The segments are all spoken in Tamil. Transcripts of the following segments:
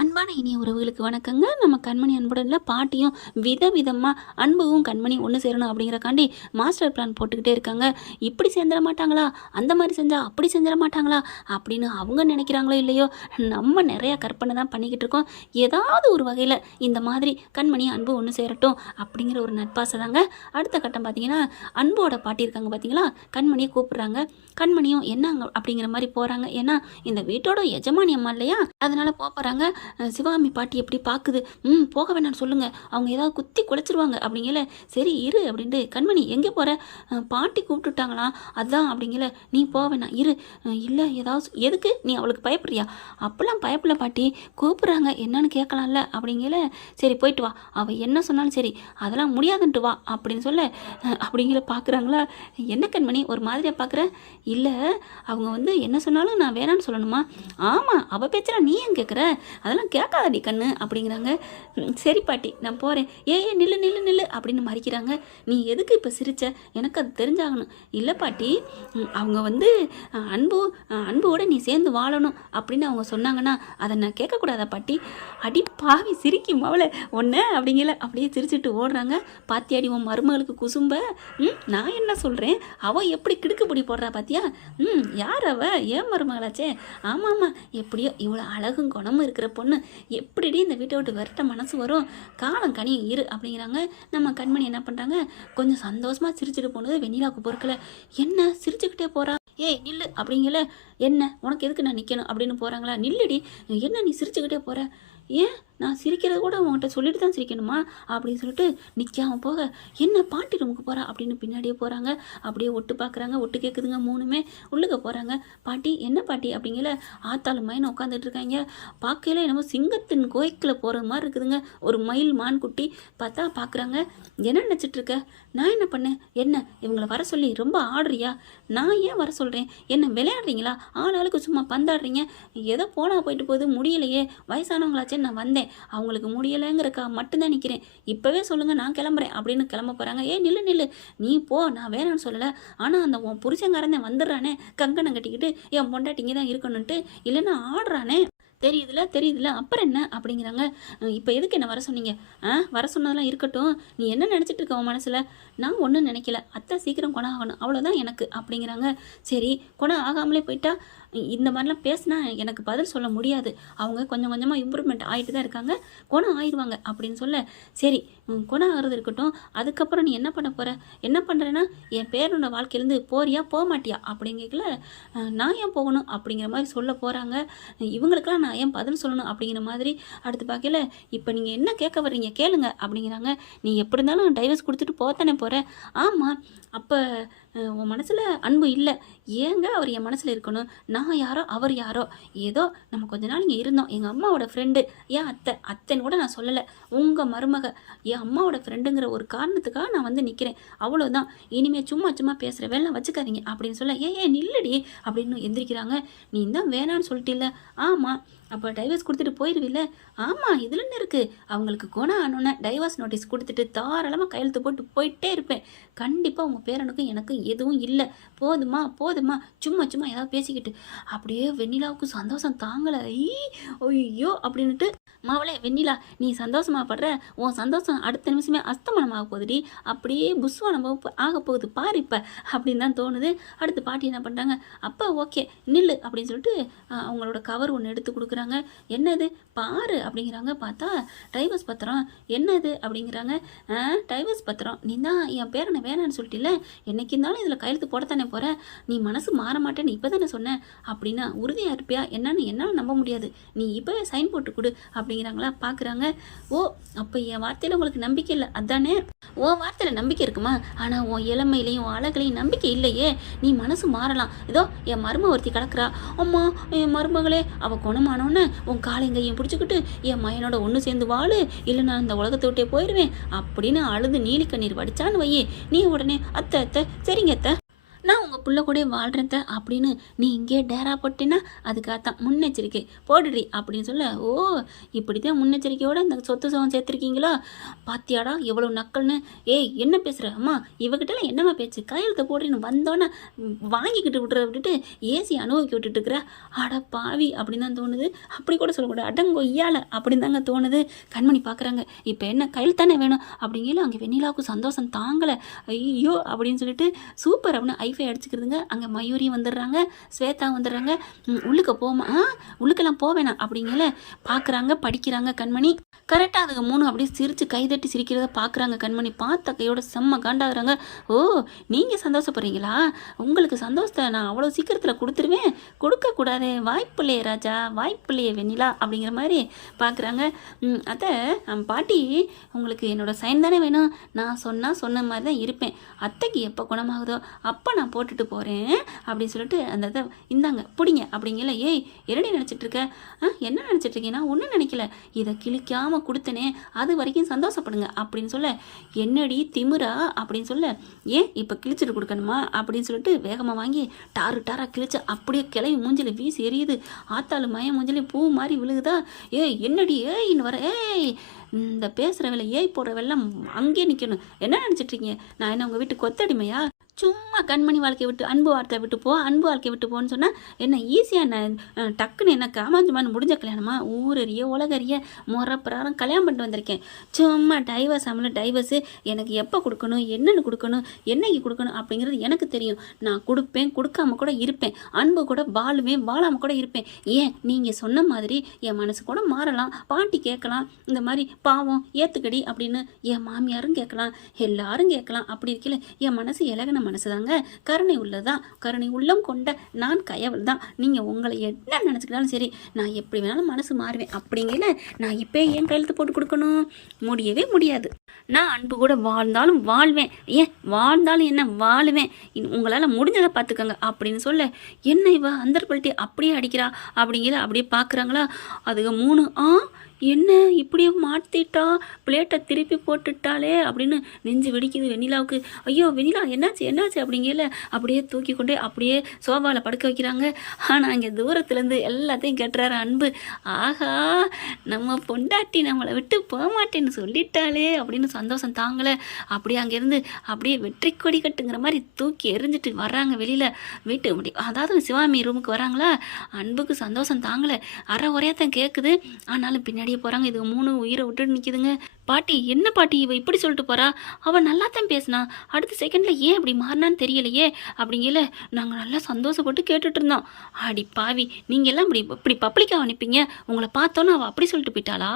அன்பான இனிய உறவுகளுக்கு வணக்கங்க. நம்ம கண்மணி அன்புடன் பாட்டியும் விதவிதமாக அன்பும் கண்மணி ஒன்று சேரணும் அப்படிங்கிறக்காண்டி மாஸ்டர் பிளான் போட்டுக்கிட்டே இருக்காங்க. இப்படி சேர்ந்துட மாட்டாங்களா? அந்த மாதிரி செஞ்சால் அப்படி செஞ்சிட மாட்டாங்களா? அப்படின்னு அவங்க நினைக்கிறாங்களோ இல்லையோ? நம்ம நிறையா கற்பனை தான் பண்ணிக்கிட்டு இருக்கோம். ஏதாவது ஒரு வகையில் இந்த மாதிரி கண்மணி அன்பு ஒன்று சேரட்டும் அப்படிங்கிற ஒரு நட்பாசை தாங்க. அடுத்த கட்டம் பார்த்தீங்கன்னா அன்போட பாட்டி இருக்காங்க பார்த்தீங்களா கண்மணியை கூப்பிட்றாங்க. கண்மணியும் என்னங்க அப்படிங்கிற மாதிரி போகிறாங்க ஏன்னா இந்த வீட்டோட எஜமானி அம்மா இல்லையா? அதனால போக போகிறாங்க சிவகாமி பாட்டி எப்படி பார்க்குது ம் போக வேணாம்னு சொல்லுங்கள் அவங்க ஏதாவது குத்தி குலைச்சிருவாங்க அப்படிங்கல சரி இரு அப்படின்ட்டு கண்மணி எங்கே போகிற பாட்டி கூப்பிட்டுட்டாங்களா? அதான் அப்படிங்கல நீ போக வேணாம் இரு. இல்லை ஏதாவது எதுக்கு? நீ அவளுக்கு பயப்படுறியா? அப்போல்லாம் பயப்படல பாட்டி. கூப்பிட்றாங்க. என்னன்னு கேட்கலாம்ல. அப்படிங்கல சரி போயிட்டு வா. அவள் என்ன சொன்னாலும் சரி. அதெல்லாம் முடியாதுன்ட்டு வா. அப்படின்னு சொல்ல அப்படிங்கிற பார்க்குறாங்களா என்ன கண்மணி ஒரு மாதிரியாக பார்க்குற இல்லை அவங்க வந்து என்ன சொன்னாலும் நான் வேணான்னு சொல்லணுமா? ஆமாம் அவள் பேச்சில் நீ ஏன் கேட்குற அதெல்லாம் கேட்காத நீ கண்ணு அப்படிங்கிறாங்க. சரி பாட்டி நான் போகிறேன் ஏ ஏ நில்லு நில்லு நில்லு அப்படின்னு மறிக்கிறாங்க. நீ எதுக்கு இப்போ சிரிச்ச? எனக்கு அது தெரிஞ்சாகணும். இல்லை பாட்டி அவங்க வந்து அன்பு அன்போடு அன்போட நீ சேர்ந்து வாழணும் அப்படின்னு அவங்க சொன்னாங்கன்னா அதை நான் கேட்கக்கூடாதா பாட்டி? அடி பாவி சிரிக்கும் அவளை ஒன்று அப்படிங்கல அப்படியே சிரிச்சிட்டு ஓடுறாங்க. பாத்தியாடி உன் மருமகளுக்கு குசும்ப? ம் நான் என்ன சொல்கிறேன் அவள் எப்படி கிடுக்குப்பிடி போடுறா பாத்தியா? ம் யார் அவ? ஏன் மருமகளாச்சே? ஆமாம் ஆமாம் எப்படியோ இவ்வளோ அழகும் குணமும் இருக்கிற பொண்ணு எப்படிடி இந்த வீட்டை விட்டு விரட்ட மனசு வரும்? காலம் கனியும் இரு அப்படிங்கிறாங்க. நம்ம கண்மணி என்ன பண்ணுறாங்க கொஞ்சம் சந்தோஷமாக சிரிச்சுட்டு போனது வெண்ணிலாவுக்கு பொறுக்கல. என்ன? சிரிச்சுக்கிட்டே போகிறா ஏய் நில்லு அப்படிங்கல. என்ன? உனக்கு எதுக்கு நான் நிற்கணும் அப்படின்னு போகிறாங்களா நில்லுடி. என்ன நீ சிரிச்சுக்கிட்டே போகிற ஏன்? நான் சிரிக்கிறது கூட உங்கள்கிட்ட சொல்லிட்டு தான் சிரிக்கணுமா? அப்படின்னு சொல்லிட்டு நிற்காம போக என்ன பாட்டி ரூமுக்கு போகிறா அப்படின்னு பின்னாடியே போகிறாங்க அப்படியே ஒட்டு பார்க்குறாங்க ஒட்டு கேட்குதுங்க மூணுமே. உள்ளுக்க போகிறாங்க பாட்டி என்ன பாட்டி? அப்படிங்கிற ஆத்தாள் மயன் உட்காந்துட்டு இருக்காங்க. பார்க்கையில என்னமோ சிங்கத்தின் கோய்க்கில் போகிற மாதிரி இருக்குதுங்க. ஒரு மயில் மான் குட்டி பார்த்தா பார்க்குறாங்க என்ன நினச்சிட்டு இருக்க? நான் என்ன பண்ணேன்? என்ன? இவங்களை வர சொல்லி ரொம்ப ஆடுறியா? நான் ஏன் வர சொல்கிறேன் என்ன விளையாடுறீங்களா? ஆள் ஆளுக்கு சும்மா பந்தாடுறீங்க? ஏதோ போனால் போயிட்டு போகுது. முடியலையே. வயசானவங்களாச்சே நான் வந்தேன். அவங்களுக்கு முடியலைங்கிறக்கா மட்டும்தான் நிற்கிறேன் இப்போவே சொல்லுங்கள் நான் கிளம்புறேன் அப்படின்னு கிளம்ப போகிறாங்க ஏ நில்லு நில்லு. நீ போ நான் வேணான்னு சொல்லலை. ஆனால் அந்த உன் புருஷங்காரன் வந்துடுறானே. கங்கணம் கட்டிக்கிட்டு என் பொண்டாட்டி இங்கே தான் இருக்கணுன்ட்டு இல்லைன்னா ஆடுறானே. தெரியுதுல தெரியுதுல அப்புறம் என்ன அப்படிங்கிறாங்க. இப்போ எதுக்கு என்ன வர சொன்னீங்க? ஆ வர சொன்னதெல்லாம் இருக்கட்டும். நீ என்ன நினச்சிட்டு இருக்க உன் மனசில்? நான் ஒன்றும் நினைக்கல. அத்தை சீக்கிரம் குணம் ஆகணும். அவ்வளோதான் எனக்கு அப்படிங்கிறாங்க. சரி குணம் ஆகாமலே போயிட்டா? இந்த மாதிரிலாம் பேசினா எனக்கு பதில் சொல்ல முடியாது. அவங்க கொஞ்சம் கொஞ்சமாக இம்ப்ரூவ்மெண்ட் ஆகிட்டு தான் இருக்காங்க. குணம் ஆயிடுவாங்க அப்படின்னு சொல்ல. சரி குணம் ஆகிறது இருக்கட்டும். அதுக்கப்புறம் நீ என்ன பண்ண போகிற என்ன பண்ணுறேன்னா என் பேரனோட வாழ்க்கையிலேருந்து போறியா போக மாட்டியா அப்படிங்கிறதுல நான் ஏன் போகணும் அப்படிங்கிற மாதிரி சொல்ல போகிறாங்க இவங்களுக்கெல்லாம் நான் ஏன் பதில் சொல்லணும் அப்படிங்கிற மாதிரி அடுத்து பார்க்கல. இப்போ நீங்கள் என்ன கேட்க வர்றீங்க கேளுங்க அப்படிங்கிறாங்க. நீ எப்படி இருந்தாலும் டைவர்ஸ் கொடுத்துட்டு போகத்தானே போகிற ஆமாம் அப்போ உன் மனசில் அன்பு இல்லை. ஏங்க அவர் என் மனசில் இருக்கணும்? நான் யாரோ அவர் யாரோ? ஏதோ நம்ம கொஞ்ச நாள் இங்கே இருந்தோம். எங்கள் அம்மாவோட ஃப்ரெண்டு ஏன் அத்தை அத்தைன்னு கூட நான் சொல்லலை. உங்கள் மருமக என் அம்மாவோட ஃப்ரெண்டுங்கிற ஒரு காரணத்துக்காக நான் வந்து நிற்கிறேன் அவ்வளோதான் இனிமேல் சும்மா சும்மா பேசுகிற வேலை வச்சுக்காதீங்க அப்படின்னு சொல்ல ஏ ஏ நில்லடி அப்படின்னு எந்திரிக்கிறாங்க. நீ தான் வேணான்னு சொல்லிட்டில்ல? ஆமாம் அப்போ டைவர்ஸ் கொடுத்துட்டு போயிடுவில்ல ஆமாம் இதில் என்ன இருக்குது அவங்களுக்கு குணம் ஆனோன்னே டைவர்ஸ் நோட்டீஸ் கொடுத்துட்டு தாராளமாக கையெழுத்து போட்டு போயிட்டே இருப்பேன். கண்டிப்பாக உங்கள் பேரனுக்கும் எனக்கும் எதுவும் இல்லை. போதுமா போதுமா? சும்மா சும்மா ஏதாவது பேசிக்கிட்டு அப்படியே வெண்ணிலாவுக்கு சந்தோஷம் தாங்கலை. ஐ ஐயோ அப்படின்ட்டு மாவளே வெண்ணிலா நீ சந்தோஷமா படுற? உன் சந்தோஷம் அடுத்த நிமிஷமே அஸ்தமனமாக போகுதுடி. அப்படியே புஸ்வானம் ஆக போகுது பாரு இப்போ அப்படின்னு தான் தோணுது. அடுத்து பாட்டி என்ன பண்ணுறாங்க அப்பா ஓகே நில்லு அப்படின்னு சொல்லிட்டு அவங்களோட கவர் ஒன்று எடுத்து கொடுக்குறாங்க. என்னது? பாரு அப்படிங்கிறாங்க. பார்த்தா டிரைவர்ஸ் பத்திரம் என்னது? அப்படிங்கிறாங்க. டிரைவர்ஸ் பத்திரம். நீ தான் என் பேரனை வேணான்னு சொல்லிட்டில்ல? என்னைக்கு இருந்தாலும் இதில் கையெழுத்து போடத்தானே போகிற நீ மனசு மாற மாட்டேன்னு இப்போ தானே சொன்னேன் அப்படின்னா உறுதியாக இருப்பியா? என்னன்னு என்னால் நம்ப முடியாது. நீ இப்போவே சைன் போட்டு கொடு அப்படிங்கிறாங்களா? பார்க்குறாங்க. ஓ அப்போ என் வார்த்தையில் உங்களுக்கு நம்பிக்கை இல்லை. அதானே? ஓ வார்த்தையில் நம்பிக்கை இருக்குமா? ஆனால் உன் இளமையிலையும் உன் அழகுலையும் நம்பிக்கை இல்லையே. நீ மனசு மாறலாம். ஏதோ என் மரும ஒருத்தி கிடக்குறா. அம்மா என் மருமகளே அவள் குணமானோன்னு உன் காலைங்கையும் பிடிச்சிக்கிட்டு என் மயனோட ஒன்று சேர்ந்து வாழு. இல்லை நான் இந்த உலகத்தை விட்டே போயிடுவேன் அப்படின்னு அழுது நீலி கண்ணீர் வடிச்சான்னு வையே. நீ உடனே அத்தை அத்தை சரிங்க அத்தை. நான் உங்கள் புள்ள கூட வாழ்கிறத அப்படின்னு நீ இங்கே டேரா போட்டேன்னா அதுக்காகத்தான் முன்னெச்சரிக்கை. போடுறி அப்படின்னு சொல்ல ஓ இப்படி தான் முன்னெச்சரிக்கையோட இந்த சொத்து சுகம் சேர்த்துருக்கீங்களா? பாத்தியாடா எவ்வளோ நக்கல்னு. ஏய் என்ன பேசுகிற அம்மா இவகிட்டலாம் என்னம்மா பேச்சு? கையெழுத்து போடுறீன்னு வந்தோன்னே வாங்கிக்கிட்டு விட்டுற விட்டுட்டு ஏசி அனுபவிக்க விட்டுட்டு இருக்கிற அட பாவி அப்படின்னு தான் தோணுது. அப்படி கூட சொல்லக்கூடாது. அடங்கோ இயால அப்படின்னு தாங்க தோணுது. கண்மணி பார்க்குறாங்க இப்போ என்ன கையில் தானே வேணும்? அப்படிங்கல அங்கே வெண்ணிலாவுக்கு சந்தோஷம் தாங்கலை. ஐயோ அப்படின்னு சொல்லிட்டு சூப்பர் அப்படின்னு ஹைஃபை அடிச்சுக்கிறதுங்க. அங்கே மயூரி வந்துடுறாங்க. ஸ்வேதா வந்துடுறாங்க. உள்ளுக்க போமா ஆ உள்ளுக்கெல்லாம் போவேணாம் அப்படிங்கல பார்க்குறாங்க படிக்கிறாங்க கண்மணி. கரெக்டாக அதுக்கு மூணு அப்படியே சிரித்து கைதட்டி சிரிக்கிறத பார்க்குறாங்க கண்மணி. பார்த்த கையோட செம்ம காண்டாகிறாங்க. ஓ நீங்கள் சந்தோஷப்படுறீங்களா? உங்களுக்கு சந்தோஷத்தை நான் அவ்வளோ சீக்கிரத்தில் கொடுத்துருவேன். கொடுக்கக்கூடாதே வாய்ப்பில்லையே ராஜா. வாய்ப்பில்லையே வெண்ணிலா அப்படிங்கிற மாதிரி பார்க்குறாங்க அத்தை பாட்டி உங்களுக்கு என்னோட சைன் தானே வேணும். நான் சொன்னால் சொன்ன மாதிரி தான் இருப்பேன். அத்தைக்கு எப்போ குணமாகுதோ அப்போ நான் போட்டுட்டு போகிறேன் அப்படின்னு சொல்லிட்டு அந்த இதை இந்தாங்க பிடிங்க அப்படிங்கல ஏய் என்னடி நினச்சிட்ருக்க? ஆ என்ன நினச்சிட்டு நான் ஒன்றும் நினைக்கல. இதை கிழிக்காமல் கொடுத்தனே அது வரைக்கும் சந்தோஷப்படுங்க அப்படின்னு சொல்ல என்னடி திமிரா? அப்படின்னு சொல்ல ஏன் இப்போ கிழிச்சிட்டு கொடுக்கணுமா? அப்படின்னு சொல்லிட்டு வேகமாக வாங்கி டாரு டாரா கிழிச்சு அப்படியே கிளவி மூஞ்சில் வீசி எரியுது. ஆத்தாளு மய மூஞ்சிலே பூ மாதிரி விழுகுதா? ஏய் என்னடி? ஏய்ன்னு வர ஏய் இந்த பேசுகிற வேலை ஏய் போடுற வேலைலாம் அங்கேயே நிற்கணும் என்ன நினச்சிட்ருக்கீங்க? நான் என்ன உங்கள் வீட்டு கொத்தடிமையா? சும்மா கண்மணி வாழ்க்கையை விட்டு அன்பு வார்த்தை விட்டு போ அன்பு வாழ்க்கையை விட்டு போன்னு சொன்னால் என்ன ஈஸியாக என்ன டக்குன்னு என்ன காமாஞ்சுமான்னு முடிஞ்ச கல்யாணமா? ஊரறிய உலகறிய முறை பிரகாரம் கல்யாணம் பண்ணிட்டு வந்திருக்கேன். சும்மா டைவர்ஸ் ஆமல டைவர்ஸு எனக்கு எப்போ கொடுக்கணும் என்னென்னு கொடுக்கணும் என்னைக்கு கொடுக்கணும் அப்படிங்கிறது எனக்கு தெரியும். நான் கொடுப்பேன் கொடுக்காம கூட இருப்பேன். அன்பு கூட வாழுவேன் வாழாம கூட இருப்பேன். ஏன்? நீங்கள் சொன்ன மாதிரி என் மனசு கூட மாறலாம். பாட்டி கேட்கலாம். இந்த மாதிரி பாவம் ஏத்துக்கடி அப்படின்னு என் மாமியாரும் கேட்கலாம். எல்லாரும் கேட்கலாம். அப்படி இருக்கல என் மனசு இலகின மனசு தாங்க கருணை உள்ளதான் கருணை உள்ளம் கொண்ட நான் கயவள் தான் நீங்கள் உங்களை என்ன நினச்சிக்கிட்டாலும் சரி நான் எப்படி வேணாலும் மனசு மாறுவேன். அப்படிங்கல நான் இப்போ ஏன் கையெழுத்து போட்டு கொடுக்கணும். முடியவே முடியாது. நான் அன்பு கூட வாழ்ந்தாலும் வாழ்வேன். ஏன்? வாழ்ந்தாலும் என்ன? வாழுவேன். உங்களால் முடிஞ்சதை பார்த்துக்கோங்க. அப்படின்னு சொல்ல என்ன இவ? அந்தர்பல்ட்டி அப்படியே அடிக்கிறா? அப்படிங்கிற அப்படியே பார்க்குறாங்களா? அதுக்கு மூணு ஆ என்ன இப்படியே மாற்றிட்டா பிளேட்டை திருப்பி போட்டுட்டாலே அப்படின்னு நெஞ்சு வெடிக்குது வெண்ணிலாவுக்கு. ஐயோ வெண்ணிலா என்னாச்சு என்னாச்சு அப்படிங்கல அப்படியே தூக்கி கொண்டு அப்படியே சோபாவில் படுக்க வைக்கிறாங்க. ஆனால் இங்கே தூரத்துலேருந்து எல்லாத்தையும் கட்டுறாரு அன்பு. ஆஹா நம்ம பொண்டாட்டி நம்மளை விட்டு போக மாட்டேன்னு சொல்லிட்டாளே அப்படின்னு சந்தோஷம் தாங்கலை. அப்படியே அங்கேருந்து அப்படியே வெற்றி கொடி கட்டுங்கிற மாதிரி தூக்கி எரிஞ்சிட்டு வர்றாங்க வெளியில். வீட்டு முடி அதாவது சிவாமி ரூமுக்கு வராங்களா? அன்புக்கு சந்தோஷம் தாங்கலை. அரை ஒரே தான் கேட்குது ஆனாலும் பின்னாடி பின்னாடியே போகிறாங்க இது மூணு உயிரை விட்டுட்டு நிற்கிதுங்க பாட்டி என்ன பாட்டி? இவ இப்படி சொல்லிட்டு போறா? அவள் நல்லா தான் பேசினா. அடுத்த செகண்டில் ஏன் அப்படி மாறினான்னு தெரியலையே அப்படிங்கல நாங்கள் நல்லா சந்தோஷப்பட்டு கேட்டுட்டு இருந்தோம். அடி பாவி நீங்கள் எல்லாம் இப்படி இப்படி பப்ளிக்காக அனுப்பிங்க. உங்களை பார்த்தோன்னே அவள் அப்படி சொல்லிட்டு போயிட்டாளா?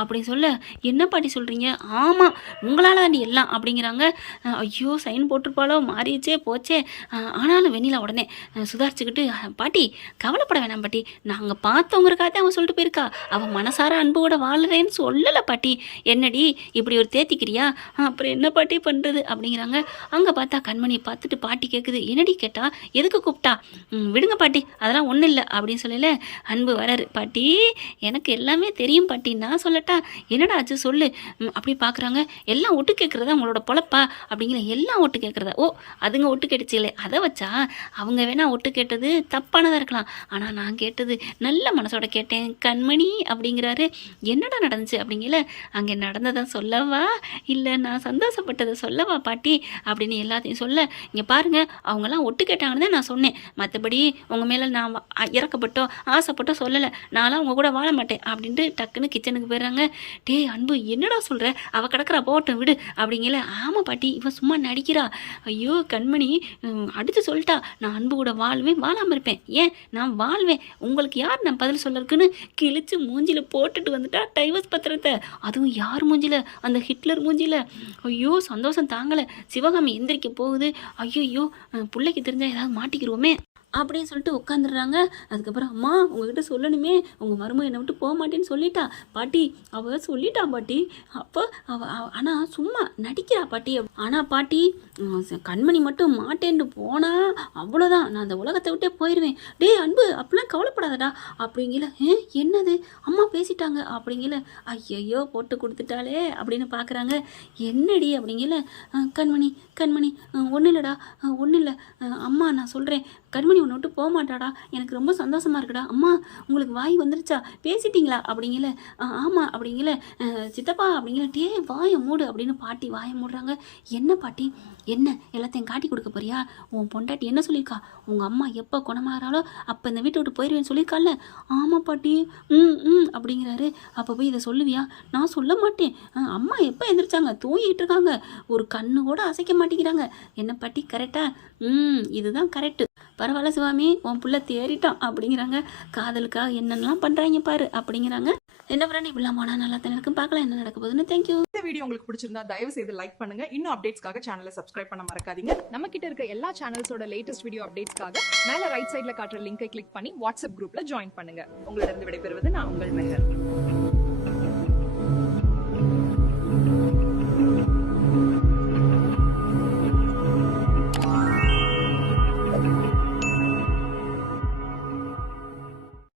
அப்படின்னு சொல்ல என்ன பாட்டி சொல்கிறீங்க ஆமாம் உங்களால் தாண்டி எல்லாம் அப்படிங்கிறாங்க. ஐயோ சைன் போட்டிருப்பாளோ? மாறிடுச்சே போச்சே. ஆனாலும் வெண்ணிலா உடனே சுதாரிச்சுக்கிட்டு பாட்டி கவலைப்பட வேணாம் பாட்டி. நாங்கள் பார்த்தவங்கிறக்காக தான் அவன் சொல்லிட்டு போயிருக்கா. அவன் மனசார அன்போட வாழறேன்னு சொல்லலை பாட்டி. என்னடி இப்படி ஒரு தேத்திக்கிறியா? அப்புறம் என்ன பாட்டி பண்ணுறது அப்படிங்கிறாங்க. அங்கே பார்த்தா கண்மணியை பார்த்துட்டு பாட்டி கேட்குது என்னடி கேட்டா? எதுக்கு கூப்பிட்டா? "ம், விடுங்க பாட்டி அதெல்லாம் ஒன்றும் இல்லை அப்படின்னு சொல்லல. அன்பு வராரு. பாட்டி எனக்கு எல்லாமே தெரியும் பாட்டி. நான் சொல்லட்டா? என்னடா ஆச்சு? சொல்லு. அப்படி பார்க்குறாங்க எல்லாம் ஒட்டு கேட்குறதா உங்களோட பொழப்பா? அப்படிங்கிற எல்லாம் ஒட்டு கேட்குறதா ஓ அதுங்க ஒட்டு கேட்டுச்சுங்களே அதை வச்சா அவங்க வேணா ஒட்டு கேட்டது தப்பானதாக இருக்கலாம். ஆனால் நான் கேட்டது நல்ல மனசோட கேட்டேன். கண்மணி அப்படிங்கிறாரு. என்னடா நடந்துச்சு அப்படிங்கல அங்கே நடந்ததை சொல்லவா? இல்லை நான் சந்தோஷப்பட்டதை சொல்லவா பாட்டி? அப்படின்னு எல்லாத்தையும் சொல்ல இங்கே பாருங்க அவங்கெல்லாம் ஒட்டு கேட்டாங்கன்னு தான் நான் சொன்னேன். மற்றபடி உங்கள் மேலே நான் இறக்கப்பட்டோ ஆசைப்பட்டோ சொல்லலை. நான்லாம் உங்கள் கூட வாழ மாட்டேன் அப்படின்ட்டு டக்குன்னு கிச்சனுக்கு போயிடுறாங்க. டேய் அன்பு என்னடா சொல்கிற அவள் கிடக்கிறா போட்டும் விடு அப்படிங்கல ஆமாம் பாட்டி இவன் சும்மா நடிக்கிறா. ஐயோ கண்மணி அடித்து சொல்லிட்டா. நான் அன்பு கூட வாழ்வேன் வாழாமல் இருப்பேன். ஏன்? நான் வாழ்வேன். உங்களுக்கு யார் நான் பதில் சொல்லறதுக்குன்னு கிழிச்சு மூஞ்சில போட்டுட்டு வந்துட்டா டைவர்ஸ் பத்திரத்தை. அதுவும் யார் மூஞ்சில? அந்த ஹிட்லர் மூஞ்சில. ஐயோ சந்தோஷம் தாங்கலை. சிவகாமி எந்திரிக்க போகுது. ஐயோ பிள்ளைக்கு தெரிஞ்சால் ஏதாவது மாட்டிக்கிருவோமே. அப்படின்னு சொல்லிட்டு உட்காந்துடுறாங்க. அதுக்கப்புறம் அம்மா உங்ககிட்ட சொல்லணுமே. உங்கள் மருமக என்னை விட்டு போக மாட்டேன்னு சொல்லிட்டா. பாட்டி அவ சொல்லிட்டா பாட்டி. அப்போ அவ ஆனால் சும்மா நடிக்கிறா பாட்டி. ஆனால் பாட்டி கண்மணி மட்டும் மாட்டேன்னு போனால் அவ்வளோதான் நான் அந்த உலகத்தை விட்டே போயிடுவேன் டேய் அன்பு அப்படிலாம் கவலைப்படாதடா. அப்படிங்கல ஏ என்னது? அம்மா பேசிட்டாங்க. அப்படிங்கல ஐயையோ போட்டு கொடுத்துட்டாளே. அப்படின்னு பார்க்குறாங்க என்னடி? அப்படிங்கல கண்மணி கண்மணி ஒன்றும் இல்லைடா. ஒன்றும் இல்லை. அம்மா நான் சொல்கிறேன் கண்மணி ஒன்று விட்டு போக மாட்டாடா. எனக்கு ரொம்ப சந்தோஷமா இருக்குடா. அம்மா உங்களுக்கு வாய் வந்துருச்சா? பேசிட்டீங்களா? அப்படிங்கல. ஆமாம் அப்படிங்கல. சித்தப்பா அப்படிங்கல. டே வாயை மூடு அப்படின்னு பாட்டி வாயை மூடுறாங்க. என்ன பாட்டி? என்ன? எல்லாத்தையும் காட்டி கொடுக்க போறியா? உன் பொண்டாட்டி என்ன சொல்லியிருக்கா உங்கள் அம்மா எப்போ குணமாகறாலோ அப்போ இந்த வீட்டை விட்டு போயிடுவேன்னு சொல்லியிருக்கால ஆமாம் பாட்டி. ம் ம் அப்படிங்கிறாரு. அப்போ போய் இதை சொல்லுவியா? நான் சொல்ல மாட்டேன். அம்மா எப்போ எந்திரிச்சாங்க? தூங்கிட்டு இருக்காங்க. ஒரு கண்ணு கூட அசைக்க மாட்டேங்கிறாங்க. என்ன பாட்டி? கரெக்டா ம் இதுதான் கரெக்டு பரவாயில்ல சிவாமி உன் புள்ள தேறிட்டான் அப்படிங்கிறாங்க. காதலுக்காக என்னென்னலாம் பண்ணுறாங்க பாரு அப்படிங்கிறாங்க. என்ன பண்ணி இப்படிலாம் போனால் நல்லா தானே இருக்கும் பார்க்கலாம் என்ன நடக்க போகுதுன்னு. தேங்க்யூ இந்த வீடியோ உங்களுக்கு பிடிச்சிருந்தா தயவு செய்து லைக் பண்ணுங்க. இன்னும் அப்டேட்ஸ்க்காக சேனலை சப்ஸ்கிரைப் பண்ண மறக்காதீங்க. நம்ம கிட்ட இருக்க எல்லா சேனல்ஸோட லேட்டஸ்ட் வீடியோ அப்டேட்ஸ்க்காக மேலே ரைட் சைடில் காட்டுற லிங்கை கிளிக் பண்ணி வாட்ஸ்அப் குரூப்பில் ஜாயின் பண்ணுங்க. உங்களிடம் விடைபெறுவது நான் உங்கள் மெஹர்.